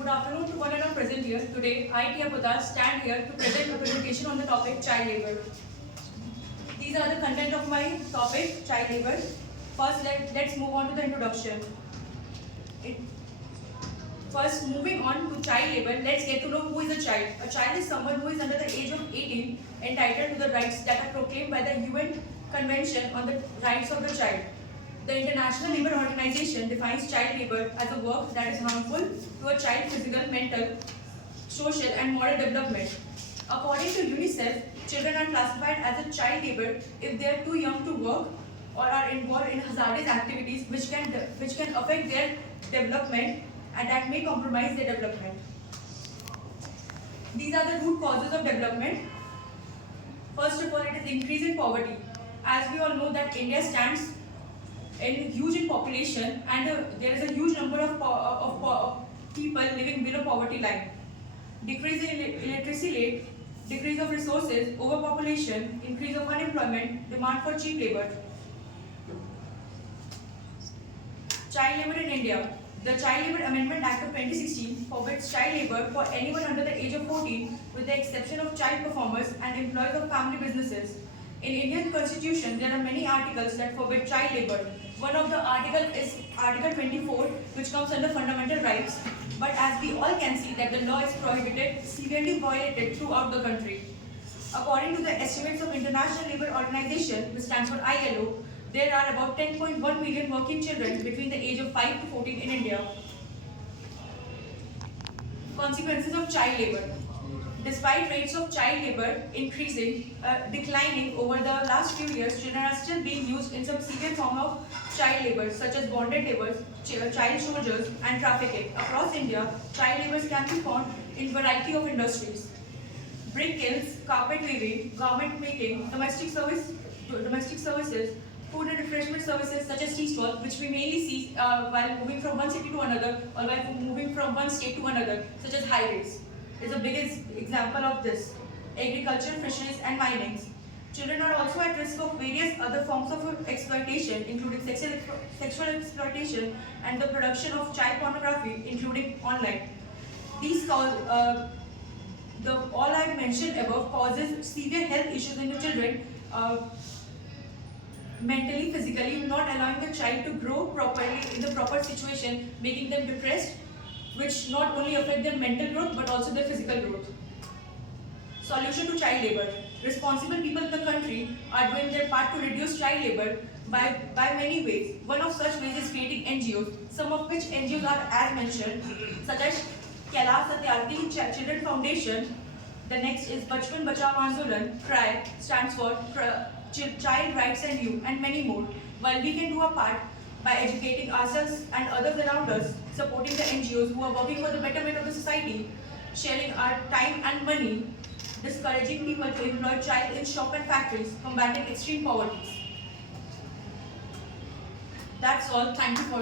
Good afternoon to one and all present here. Today, I, Tia Poddar, stand here to present a presentation on the topic child labor. These are the content of my topic, child labor. First, let's move on to the introduction. First, moving on to child labor, let's get to know who is a child. A child is someone who is under the age of 18 entitled to the rights that are proclaimed by the UN Convention on the Rights of the Child. The International Labour Organization defines child labour as a work that is harmful to a child's physical, mental, social and moral development. According to UNICEF, children are classified as a child labour if they are too young to work or are involved in hazardous activities which can affect their development and that may compromise their development. These are the root causes of development. First of all, it is increase in poverty. As we all know that India stands huge in population and there is a huge number of people living below poverty line. Decrease in illiteracy rate, decrease of resources, overpopulation, increase of unemployment, demand for cheap labor. Child labor in India. The Child Labour Amendment Act of 2016 forbids child labour for anyone under the age of 14 with the exception of child performers and employees of family businesses. In Indian Constitution, there are many articles that forbid child labour. One of the articles is Article 24, which comes under fundamental rights. But as we all can see that the law is prohibited, severely violated throughout the country. According to the estimates of International Labour Organization, which stands for ILO, there are about 10.1 million working children between the age of 5 to 14 in India. Consequences of child labour. Despite rates of child labour declining over the last few years, children are still being used in some severe form of child labour, such as bonded labour, child soldiers, and trafficking. Across India, child labour can be found in variety of industries: brick kilns, carpet weaving, garment making, domestic services, food and refreshment services such as tea stalls, which we mainly see while moving from one city to another or while moving from one state to another, such as highways, is the biggest example of this. Agriculture, fisheries and mining. Children are also at risk of various other forms of exploitation, including sexual exploitation and the production of child pornography, including online. These all I mentioned above causes severe health issues in the children, mentally, physically, not allowing the child to grow properly in the proper situation, making them depressed, which not only affect their mental growth but also their physical growth. Solution to child labour. Responsible people in the country are doing their part to reduce child labour by many ways. One of such ways is creating NGOs, some of which NGOs are as mentioned, such as Kailash Satyarthi Children Foundation. The next is Bachpan Bachao Andolan, CRY, stands for Child Rights and Youth, and many more. While we can do our part by educating ourselves and others around us, supporting the NGOs who are working for the betterment of the society, sharing our time and money, discouraging people to employ child in shop and factories, combating extreme poverty. That's all. Thank you for